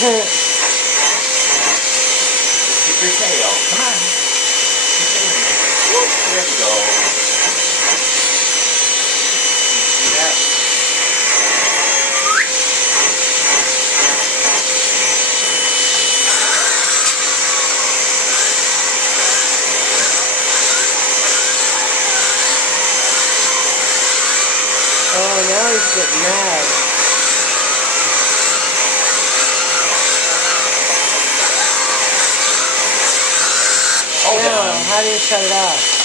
Keep your tail. Come on. Keep it in there. Whoop, there we go. See that? Oh, now he's getting mad. Hold Now, on. how do you shut it off?